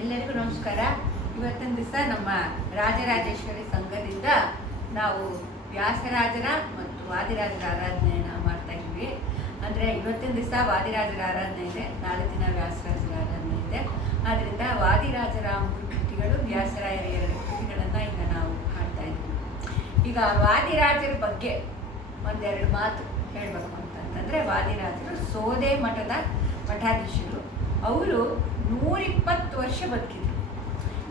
ಎಲ್ಲರಿಗೂ ನಮಸ್ಕಾರ. ಇವತ್ತಿನ ದಿವಸ ನಮ್ಮ ರಾಜರಾಜೇಶ್ವರಿ ಸಂಘದಿಂದ ನಾವು ವ್ಯಾಸರಾಜರ ಮತ್ತು ವಾದಿರಾಜರ ಆರಾಧನೆಯನ್ನು ಮಾಡ್ತಾ ಇದ್ವಿ. ಅಂದರೆ ಇವತ್ತಿನ ದಿವಸ ವಾದಿರಾಜರ ಆರಾಧನೆ ಇದೆ, ನಾಳೆ ದಿನ ವ್ಯಾಸರಾಜರ ಆರಾಧನೆ ಇದೆ. ಆದ್ದರಿಂದ ವಾದಿರಾಜರ 3 ಕೃತಿಗಳು, ವ್ಯಾಸರಾಯರ 2 ಕೃತಿಗಳನ್ನು ಈಗ ನಾವು ಹಾಡ್ತಾ ಇದ್ವಿ. ಈಗ ವಾದಿರಾಜರ ಬಗ್ಗೆ ಒಂದೆರಡು ಮಾತು ಹೇಳಬೇಕು ಅಂತಂತಂದರೆ, ವಾದಿರಾಜರು ಸೋದೆ ಮಠದ ಮಠಾಧೀಶರು. ಅವರು 120 ವರ್ಷ ಬದುಕಿದ್ರು.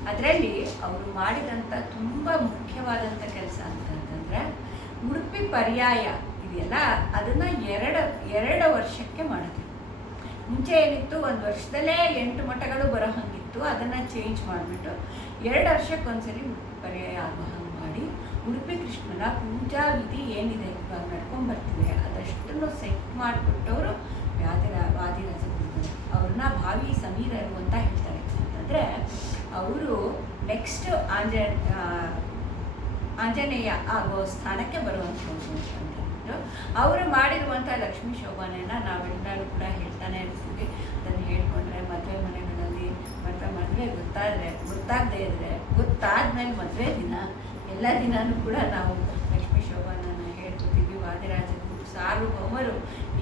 ಅದರಲ್ಲಿ ಅವರು ಮಾಡಿದಂಥ ತುಂಬ ಮುಖ್ಯವಾದಂಥ ಕೆಲಸ ಅಂತಂತಂದರೆ, ಉಡುಪಿ ಪರ್ಯಾಯ ಇದೆಯಲ್ಲ, ಅದನ್ನು ಎರಡು ವರ್ಷಕ್ಕೆ ಮಾಡಿದ್ರು. ಮುಂಚೆ ಏನಿತ್ತು, 1 ವರ್ಷದಲ್ಲೇ 8 ಮಠಗಳು ಬರೋ ಹಂಗಿತ್ತು. ಅದನ್ನು ಚೇಂಜ್ ಮಾಡಿಬಿಟ್ಟು 2 ವರ್ಷಕ್ಕೊಂದ್ಸರಿ ಉಡುಪಿ ಪರ್ಯಾಯ ಆಗೋ ಹಂಗೆ ಮಾಡಿ, ಉಡುಪಿ ಕೃಷ್ಣನ ಪೂಜಾ ವಿಧಿ ಏನಿದೆ ಇವಾಗ ನಡ್ಕೊಂಡ್ಬರ್ತಿದೆ ಅದಷ್ಟನ್ನು ಸೆಟ್ ಮಾಡಿಬಿಟ್ಟವರು ವಾದಿರಾಜ ಗುರುಗಳು. ಅವ್ರನ್ನ ಭಾವಿ ಸಮೀರರು ಅಂತ ಹೇಳ್ತಾರೆ. ಅಂತಂದರೆ ಅವರು ನೆಕ್ಸ್ಟ್ ಆಂಜನೇಯ ಆಗೋ ಸ್ಥಾನಕ್ಕೆ ಬರುವಂಥವ್ರು ಅಂತಂದ್ಬಿಟ್ಟು ಅವರು ಮಾಡಿರುವಂಥ ಲಕ್ಷ್ಮೀ ಶೋಭಾನೆಯನ್ನು ನಾವೆಲ್ಲರೂ ಕೂಡ ಹೇಳ್ತಾನೆ ಇರ್ತೀವಿ. ಅದನ್ನು ಹೇಳ್ಕೊಂಡ್ರೆ ಮದುವೆ ಮನೆಗಳಲ್ಲಿ ಮದುವೆ ಗೊತ್ತಾಗದೇ ಇದ್ದರೆ ಗೊತ್ತಾದ್ಮೇಲೆ ಮದುವೆ ದಿನ ಎಲ್ಲ ದಿನವೂ ಕೂಡ ನಾವು ಲಕ್ಷ್ಮೀ ಶೋಭಾನನ ಹೇಳ್ಕೊತೀವಿ. ವಾದಿರಾಜ ಸಾರ್ವಭೌಮರು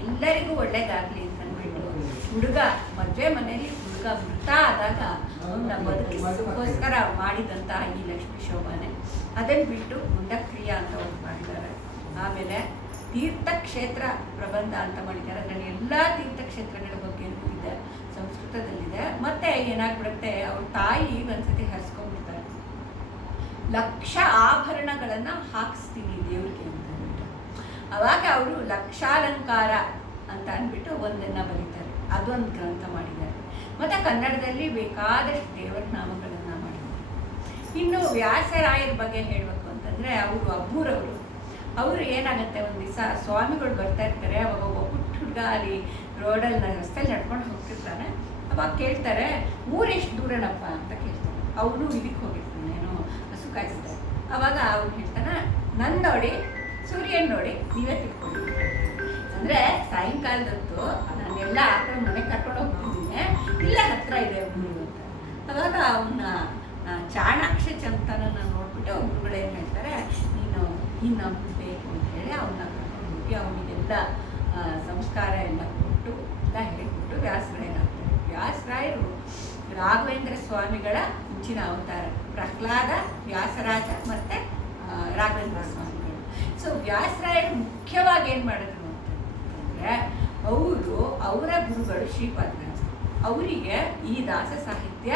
ಎಲ್ಲರಿಗೂ ಒಳ್ಳೇದಾಗಲಿ ಅಂತಂದ್ಬಿಟ್ಟು ಹುಡುಗ ಮದುವೆ ಮನೆಯಲ್ಲಿ ಹುಡುಗ ಮೃತ ಆದಾಗ ಅವನ್ನ ಬದುಕಿಸೋಕ್ಕೋಸ್ಕರ ಮಾಡಿದಂತಹ ಈ ಲಕ್ಷ್ಮೀ ಶೋಭಾನೆ. ಅದನ್ನು ಬಿಟ್ಟು ಮುಂಡಕ್ರಿಯಾ ಅಂತ ಒಂದು ಮಾಡಿದ್ದಾರೆ. ಆಮೇಲೆ ತೀರ್ಥಕ್ಷೇತ್ರ ಪ್ರಬಂಧ ಅಂತ ಮಾಡಿದ್ದಾರೆ. ಅದರಲ್ಲಿ ಎಲ್ಲ ತೀರ್ಥಕ್ಷೇತ್ರಗಳ ಬಗ್ಗೆ ಇದೆ, ಸಂಸ್ಕೃತದಲ್ಲಿದೆ. ಮತ್ತೆ ಏನಾಗ್ಬಿಡುತ್ತೆ, ಅವ್ರ ತಾಯಿ ಒಂದ್ಸತಿ ಹರಿಸ್ಕೊಂಡ್ಬಿಡ್ತಾರೆ, ಲಕ್ಷ ಆಭರಣಗಳನ್ನು ಹಾಕಿಸ್ತೀನಿ ದೇವ್ರಿಗೆ ಅಂತ ಅಂದ್ಬಿಟ್ಟು. ಅವಾಗ ಅವರು ಲಕ್ಷಾಲಂಕಾರ ಅಂತ ಅಂದ್ಬಿಟ್ಟು ಒಂದನ್ನು ಬರೀತಾರೆ. ಅದೊಂದು ಗ್ರಂಥ ಮಾಡಿದ್ದಾರೆ. ಮತ್ತು ಕನ್ನಡದಲ್ಲಿ ಬೇಕಾದಷ್ಟು ದೇವರ ನಾಮಗಳನ್ನು ಮಾಡಿದ್ದಾರೆ. ಇನ್ನು ವ್ಯಾಸರಾಯರ ಬಗ್ಗೆ ಹೇಳಬೇಕು ಅಂತಂದರೆ, ಅವರು ಅಬ್ಬೂರವರು. ಅವರು ಏನಾಗುತ್ತೆ, ಒಂದು ದಿವಸ ಸ್ವಾಮಿಗಳು ಬರ್ತಾ ಇರ್ತಾರೆ. ಅವಾಗ ಒಬ್ಬ ಪುಟ್ಟ ಹುಡುಗ ಅಲ್ಲಿ ರೋಡಲ್ಲಿ ರಸ್ತೆಯಲ್ಲಿ ನಡ್ಕೊಂಡು ಹೋಗ್ತಿರ್ತಾನೆ. ಅವಾಗ ಕೇಳ್ತಾರೆ, ಊರೆಷ್ಟು ದೂರನಪ್ಪ ಅಂತ ಕೇಳ್ತಾರೆ. ಅವರು ಇದಕ್ಕೆ ಹೋಗಿರ್ತಾನೆ, ಏನೋ ಹಸು ಕಾಯಿಸ್ತಾರೆ. ಅವಾಗ ಅವ್ರು ಹೇಳ್ತಾನೆ, ನನ್ನ ನೋಡಿ ಸೂರ್ಯನ ನೋಡಿ ನೀವೇ ತಿಳ್ಕೊಂಡು. ಅಂದರೆ ಸಾಯಂಕಾಲದತ್ತು ನಾನೆಲ್ಲ ಆ ಕಡೆ ಮನೆಗೆ ಕರ್ಕೊಂಡು ಹೋಗ್ತಿದ್ದೀನಿ, ಇಲ್ಲೇ ಹತ್ರ ಇದೆ ಊರು ಅಂತ. ಅವಾಗ ಅವನ್ನ ಚಾಣಾಕ್ಷ ಚಂತನನ್ನು ನೋಡ್ಬಿಟ್ಟು ಗುರುಗಳು ಏನು ಹೇಳ್ತಾರೆ, ನೀನು ಈ ನಂಬಬೇಕು ಅಂತ ಹೇಳಿ ಅವನ್ನ ಕರ್ಕೊಂಡು ಹೋಗಿ ಅವನಿಗೆಲ್ಲ ಸಂಸ್ಕಾರ ಎಲ್ಲ ಕೊಟ್ಟು ಎಲ್ಲ ಹೇಳ್ಬಿಟ್ಟು ವ್ಯಾಸರಾಯರಾಗ್ತಾರೆ. ವ್ಯಾಸರಾಯರು ರಾಘವೇಂದ್ರ ಸ್ವಾಮಿಗಳ ಮುಂಚಿನ ಅವತಾರ. ಪ್ರಹ್ಲಾದ, ವ್ಯಾಸರಾಜ ಮತ್ತು ರಾಘವೇಂದ್ರ ಸ್ವಾಮಿಗಳು. ಸೊ ವ್ಯಾಸರಾಯರು ಮುಖ್ಯವಾಗಿ ಏನು ಮಾಡಿದ್ರು ಅಂತಂದರೆ, ಅವರ ಗುರುಗಳು ಶ್ರೀಪಾದರಾಜ. ಅವರಿಗೆ ಈ ದಾಸ ಸಾಹಿತ್ಯ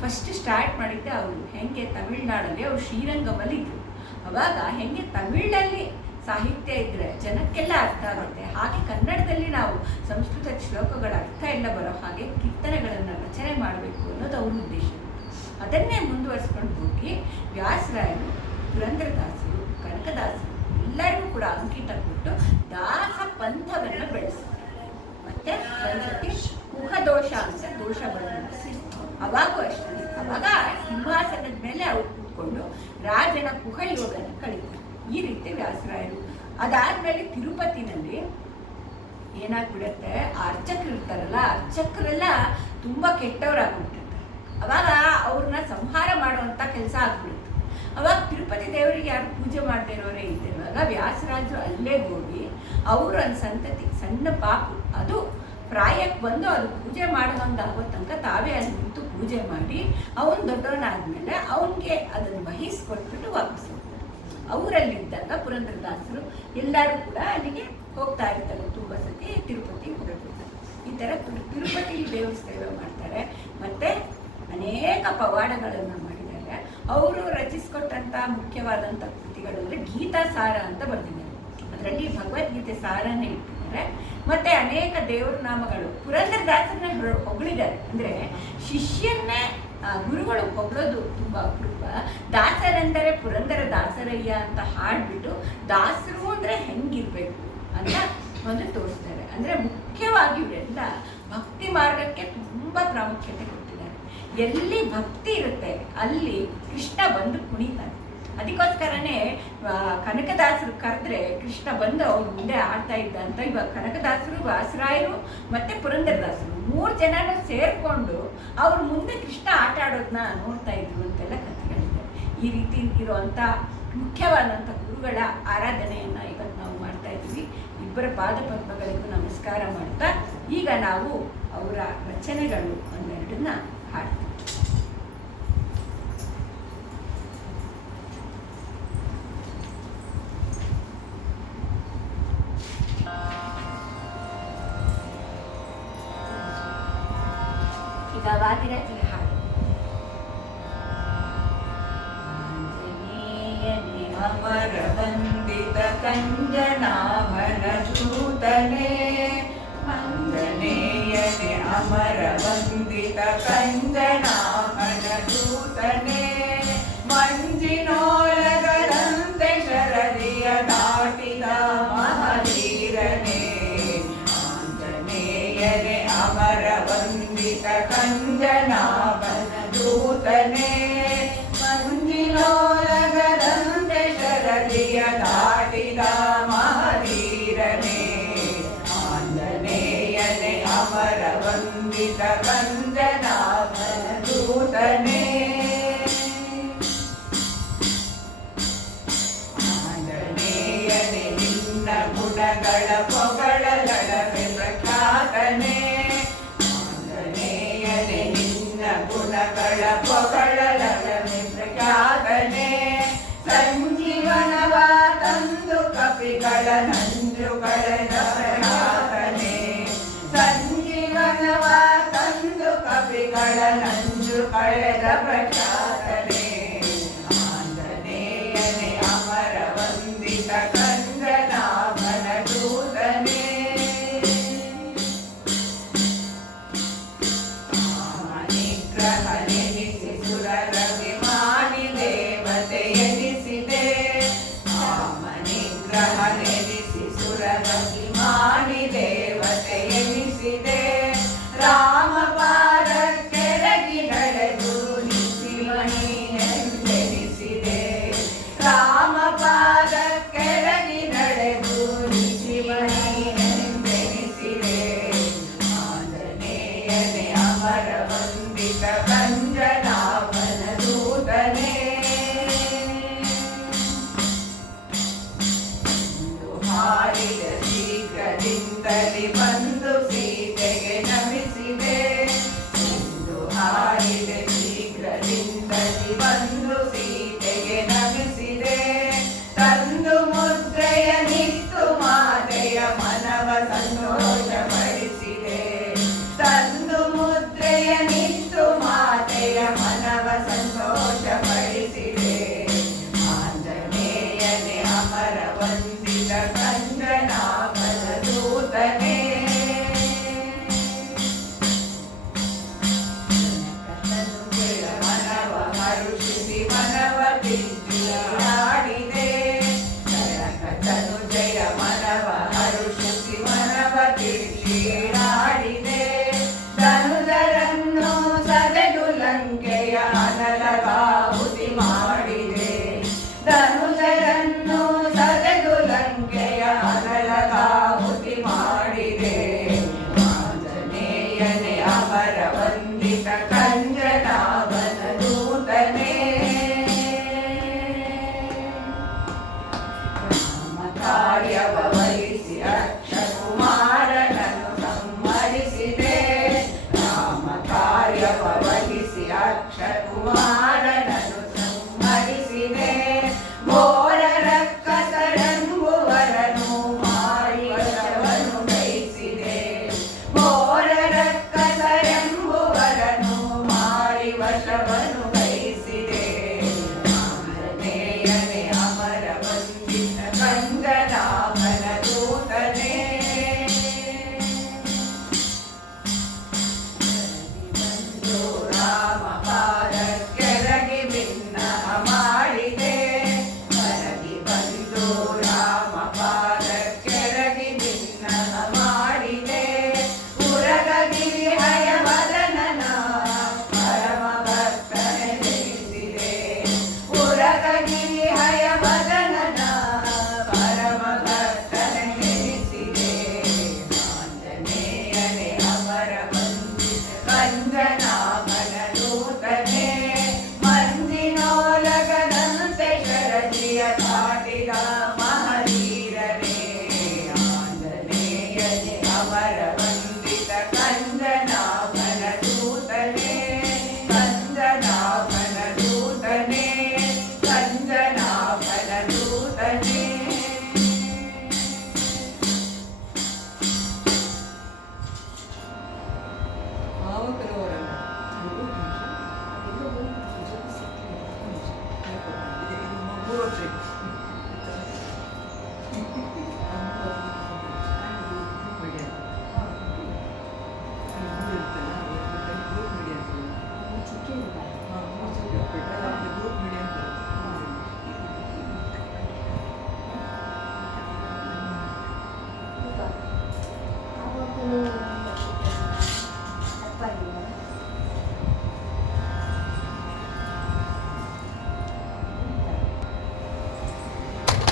ಫಸ್ಟ್ ಸ್ಟಾರ್ಟ್ ಮಾಡಿದ್ದೆ ಅವರು. ಹೆಂಗೆ ತಮಿಳ್ನಾಡಲ್ಲಿ ಅವರು ಶ್ರೀರಂಗಮಲ್ಲಿ ಇದ್ದರು. ಅವಾಗ ಹೆಂಗೆ ತಮಿಳಲ್ಲಿ ಸಾಹಿತ್ಯ ಇದ್ದರೆ ಜನಕ್ಕೆಲ್ಲ ಅರ್ಥ ಆಗುತ್ತೆ, ಹಾಗೆ ಕನ್ನಡದಲ್ಲಿ ನಾವು ಸಂಸ್ಕೃತ ಶ್ಲೋಕಗಳ ಅರ್ಥ ಎಲ್ಲ ಬರೋ ಹಾಗೆ ಕೀರ್ತನೆಗಳನ್ನು ರಚನೆ ಮಾಡಬೇಕು ಅನ್ನೋದು ಅವ್ರ ಉದ್ದೇಶ. ಅದನ್ನೇ ಮುಂದುವರಿಸ್ಕೊಂಡು ಹೋಗಿ ವ್ಯಾಸರಾಯರು, ಪುರಂದರದಾಸರು, ಕನಕದಾಸರು ಎಲ್ಲರಿಗೂ ಕೂಡ ಅಂಕಿತ ಕೊಟ್ಟು ದಾಸ ಪಂಥವನ್ನು ಬೆಳೆಸ್ತಾರೆ. ಮತ್ತು ಒಂದ್ಸತಿ ಕುಹದೋಷ ಅಂತ ದೋಷ ಬಂದು ಅವಾಗೂ ಅಷ್ಟೇ. ಅವಾಗ ಸಿಂಹಾಸನದ ಮೇಲೆ ಅವ್ರು ಕೂತ್ಕೊಂಡು ರಾಜನ ಕುಹ ಯೋಗನ ಕಳೀತಾರೆ. ಈ ರೀತಿ ವ್ಯಾಸರಾಯರು. ಅದಾದಮೇಲೆ ತಿರುಪತಿನಲ್ಲಿ ಏನಾಗ್ಬಿಡುತ್ತೆ, ಅರ್ಚಕರು ಇರ್ತಾರಲ್ಲ, ಅರ್ಚಕರೆಲ್ಲ ತುಂಬ ಕೆಟ್ಟವರಾಗ್ಬಿಟ್ಟಿರ್ತಾರೆ. ಅವಾಗ ಅವ್ರನ್ನ ಸಂಹಾರ ಮಾಡುವಂಥ ಕೆಲಸ ಆಗ್ಬಿಡುತ್ತೆ. ಅವಾಗ ತಿರುಪತಿ ದೇವರಿಗೆ ಯಾರು ಪೂಜೆ ಮಾಡದೇ ಇರೋರೇ ಇದ್ದಿರುವಾಗ ವ್ಯಾಸರಾಜರು ಅಲ್ಲೇ ಹೋಗಿ ಅವರು ಒಂದು ಸಂತತಿ ಸಣ್ಣ ಪಾಪು ಅದು ಪ್ರಾಯಕ್ಕೆ ಬಂದು ಅದು ಪೂಜೆ ಮಾಡುವಂಗೆ ಆಗೋ ತನಕ ತಾವೇ ಅಲ್ಲಿ ನಿಂತು ಪೂಜೆ ಮಾಡಿ ಅವನು ದೊಡ್ಡವನಾದ್ಮೇಲೆ ಅವನಿಗೆ ಅದನ್ನು ವಹಿಸ್ಕೊಟ್ಬಿಟ್ಟು ವಾಪಸ್ ಹೋಗ್ತಾರೆ. ಅವರಲ್ಲಿದ್ದಾಗ ಪುರಂದರದಾಸರು ಎಲ್ಲರೂ ಕೂಡ ಅಲ್ಲಿಗೆ ಹೋಗ್ತಾ ಇರ್ತಾರೆ. ತುಂಬ ಸತಿ ತಿರುಪತಿ ಹೊರಡ್ತಾರೆ. ಈ ಥರ ತಿರುಪತಿ ದೇವ್ರ ಸೇವೆ ಮಾಡ್ತಾರೆ. ಮತ್ತು ಅನೇಕ ಪವಾಡಗಳನ್ನು ಮಾಡಿದ್ದಾರೆ. ಅವರು ರಚಿಸ್ಕೊಟ್ಟಂಥ ಮುಖ್ಯವಾದಂಥ ಕೃತಿಗಳು ಅಂದರೆ ಗೀತಾಸಾರ ಅಂತ ಬರ್ತಿದ್ದಾರೆ. ಅದರಲ್ಲಿ ಭಗವದ್ಗೀತೆ ಸಾರನೇ ಇಟ್ಟಿದ್ದಾರೆ. ಮತ್ತು ಅನೇಕ ದೇವರ ನಾಮಗಳು ಪುರಂದರದಾಸರನ್ನ ಹೊಗಳಿದ್ದಾರೆ. ಅಂದರೆ ಶಿಷ್ಯನ್ನೇ ಗುರುಗಳು ಹೊಗಳೋದು ತುಂಬ ಅಪರೂಪ. ದಾಸರೆಂದರೆ ಪುರಂದರ ದಾಸರಯ್ಯ ಅಂತ ಹಾಡ್ಬಿಟ್ಟು ದಾಸರು ಅಂದರೆ ಹೆಂಗಿರಬೇಕು ಅಂತ ಒಂದು ತೋರಿಸ್ತಾರೆ. ಅಂದರೆ ಮುಖ್ಯವಾಗಿ ಇವರೆಲ್ಲ ಭಕ್ತಿ ಮಾರ್ಗಕ್ಕೆ ತುಂಬ ಪ್ರಾಮುಖ್ಯತೆ ಕೊಟ್ಟಿದ್ದಾರೆ. ಎಲ್ಲಿ ಭಕ್ತಿ ಇರುತ್ತೆ ಅಲ್ಲಿ ಕೃಷ್ಣ ಬಂದು ಕುಣಿತಾನೆ. ಅದಕ್ಕೋಸ್ಕರನೇ ಕನಕದಾಸರು ಕರೆದ್ರೆ ಕೃಷ್ಣ ಬಂದು ಅವ್ರ ಮುಂದೆ ಆಡ್ತಾ ಇದ್ದ ಅಂತ. ಇವಾಗ ಕನಕದಾಸರು, ವ್ಯಾಸರಾಯರು ಮತ್ತು ಪುರಂದರದಾಸರು 3 ಜನನೂ ಸೇರಿಕೊಂಡು ಅವ್ರ ಮುಂದೆ ಕೃಷ್ಣ ಆಟ ಆಡೋದನ್ನ ನೋಡ್ತಾ ಇದ್ರು ಅಂತೆಲ್ಲ ಕಥೆಗಳಿದ್ದಾರೆ. ಈ ರೀತಿ ಇರುವಂಥ ಮುಖ್ಯವಾದಂಥ ಗುರುಗಳ ಆರಾಧನೆಯನ್ನು ಇವತ್ತು ನಾವು ಮಾಡ್ತಾ ಇದ್ದೀವಿ. ಇಬ್ಬರ ಪಾದಪದ್ಮಗಳಿಗೂ ನಮಸ್ಕಾರ ಮಾಡ್ತಾ ಈಗ ನಾವು ಅವರ ರಚನೆಗಳು ಒಂದೆರಡನ್ನ ಹಾಡ್ತೀವಿ. ಈಗ ವಾದಿರಾಜರ ಹಾಡು. ಅಮರ ವಂದಿತ ಕಂಜನಾಭನ ಸೂತನೆ, ಆಂಜನೇಯನೆ ಅಮರ ವಂದಿತ ಕಂಜನಾಭನ ಸೂತನೆ, ಮಂಜಿನೋಲಗದಂತೆ ಶರದಿಯ ದಾಟಿದ ಮಹಾವೀರನೇ, ಆಂಜನೇಯನೆ ಅಮರ ವಂದಿತ ಕಂಜನಾಭನ ಸೂತನೆ, ಮಂಜಿನೋಲಗದಂತೆ ಶರದಿಯ ದಾಟಿದ ಮಹಾವೀರನೇ, ಆಂಜನೇಯನೆ ಅಮರ ವಂದಿತ ಕಂಜನಾಭನ ದೂತನೇ, ಆಂಜನೇಯನೆ ನಿನ್ನ ಗುಣಗಳ ಪೊಗಳಲಡವೆ ಪ್ರಖ್ಯಾತನೇ, ಆಂಜನೇಯನೆ ನಿನ್ನ ಗುಣಗಳ ಪೊಗಳಲಡವೆ ಪ್ರಖ್ಯಾತನೇ, ಸಂಜೀವನವ ತಂದು ಕಪಿಗಳ ನಂಜು ಕಳೆದ ಪ್ರಖ್ಯಾತನೇ, ಸಂಜೀವನವ ತಂದು ಕಪಿಗಳ ನಂಜು ಕಳೆದ ಪ್ರಖ್ಯಾತನೇ, ಆಂಜನೇಯನೆ ಅಮರ ವಂದಿತ ಕಂಜನಾಭನ ದೂತನೇ, ನಿಗ್ರಹ ನೆನೆಸಿ ಸುರರವಿ ಮಾಡಿ ದೇವತೆ ಎನಿಸಿದೆ, ನಿಗ್ರಹ ನೆನೆಸಿ ಸುರರವಿ ಮಾಡಿ ದೇವತೆ ಎನಿಸಿದೆ, ರಾಮ ಪಾದಕ್ಕೆರಗಿ ನಡೆದು ನಿಸಿಮಣಿ ಎಂದೆನಿಸಿದೆ, ರಾಮ ಪಾದಕ್ಕೆರಗಿ ನಡೆದು ನಿಸಿಮಣಿ ಎಂದೆನಿಸಿದೆ, ಆಂಜನೇಯನೆ ಅಮರ ವಂದಿತ ಕಂಜನಾಭನ ದೂತನೇ, ಹಾರಿದ ಶೀಘ್ರದಿಂದಲೇ ಬಂದು ಸೀತೆಗೆ ನಮಿಸಿದೆ, ಸಿಂಧು ಹಾರಿದ ಶೀಘ್ರದಿಂದಲೇ ಬಂದು ಸೀತೆಗೆ ನಮಿಸಿದೆ, ತಂದು ಮುದ್ರೆಯ ನಿತ್ತು ಮಾತೆಯ ಮನವ ಸಂತೋಷಪಡಿಸಿದೆ, ತಂದು ಮುದ್ರೆಯ ನಿತ್ತು ಮಾತೆಯ ಮನವ ಸಂತೋಷಪಡಿಸಿದೆ, ಆಂಜನೇಯನೆ ಅಮರ ವಂದಿತ ಕಂಜನಾಭನ ದೂತನೇ, ತನುಜಯ ಮನವ ಹರುಷಿಸಿ ಮನವ ತಿರುಗಿಯಾಡಿದೆ, ತನುಜಯ ಮನವ ಹರುಷಿಸಿ ಮನವ ತಿರುಗಿಯಾಡಿದೆ, ಧನುಜರನ್ನು ಸದೆದು ಲಂಕೆಯ ಅನಲಗಾಹುತಿ ಮಾಡಿದೆ, ಧನುಜರನ್ನು ಸದೆದು ಲಂಕೆಯ ಅನಲಗಾಹುತಿ ಮಾಡಿದೆ, ಆಂಜನೇಯನೆ ಅಮರ ವಂದಿತ ಕಂಜನಾಭನ ದೂತನೇ, ರಾಮ ಕಾರ್ಯವ ವಹಿಸಿ ಅಕ್ಷಕುಮಾರನನ್ನು ಸಂಹರಿಸಿದೆ, ರಾಮ ಕಾರ್ಯವ ವಹಿಸಿ ಅಕ್ಷಕುಮಾರನನ್ನು ಸಂಹರಿಸಿದೆ, ಘೋರ ರಕ್ಕಸರೆಂಬುವರನು ಮಾರಿ ವಶವನ್ನು ಗೈಸಿದೆ, ಘೋರ ರಕ್ಕಸರೆಂಬುವರನು ಮಾರಿ ವಶವನ್ನು